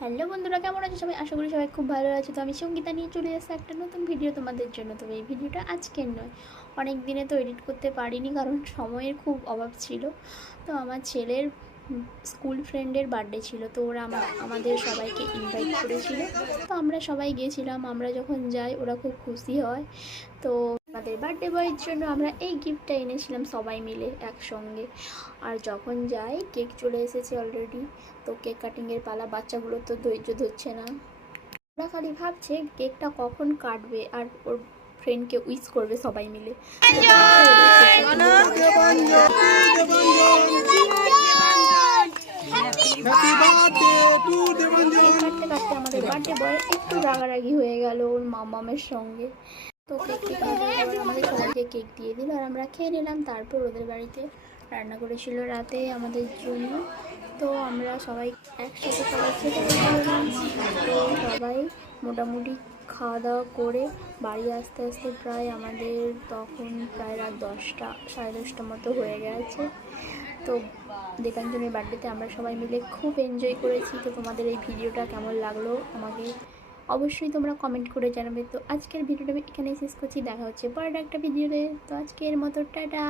Hello বন্ধুরা, কেমন আছো সবাই? আশা করি সবাই খুব ভালো আছে। তো আমি সঙ্গীতা নিয়ে চলে এসেছি একটা নতুন ভিডিও তোমাদের জন্য। তবে এই ভিডিওটা আজকের নয়, অনেক দিনে তো এডিট করতে পারিনি, কারণ সময়ের খুব অভাব ছিল। তো আমার ছেলের স্কুল ফ্রেন্ডের বার্থডে ছিল, তো ওরা আমাদের সবাইকে ইনভাইট করেছিল। তো আমরা সবাই গিয়েছিলাম। আমরা যখন যাই ওরা খুব খুশি হয়। তো আমাদের বার্থডে বয়ের জন্য আমরা এই গিফটটা এনেছিলাম সবাই মিলে একসঙ্গে। আর যখন যাই কেক চলে এসেছে অলরেডি। তো কেক কাটিংয়ের পালা, বাচ্চাগুলো তো ধৈর্য ধরছে না। ওরা খালি ভাবছে কেকটা কখন কাটবে আর ওর ফ্রেন্ডকে উইশ করবে সবাই মিলে। কেক কাটতে কাটতে আমাদের বার্থডে বয় একটু রাগারাগি হয়ে গেল ওর মামামের সঙ্গে। তো কেকটি কাটার পর আমাদের সবাইকে কেক দিয়ে দিল আর আমরা খেয়ে নিলাম। তারপর ওদের বাড়িতে রান্না করেছিল রাতে আমাদের জন্য। তো আমরা সবাই একসাথে সবাই খেতে বসলাম। তো সবাই মোটামুটি খাওয়া দাওয়া করে বাড়ি আস্তে আস্তে প্রায় আমাদের তখন প্রায় রাত 10টা, সাড়ে 10টা মতো হয়ে গেছে। তো দেবাঞ্জনের বার্থডেতে আমরা সবাই মিলে খুব এনজয় করেছি। তো তোমাদের এই ভিডিওটা কেমন লাগলো আমাকে অবশ্যই তোমরা কমেন্ট করে জানাবে। তো আজকের ভিডিওটা আমি এখানেই শেষ করছি। দেখা হচ্ছে পরের একটা ভিডিওতে। তো আজকের মতো টাটা।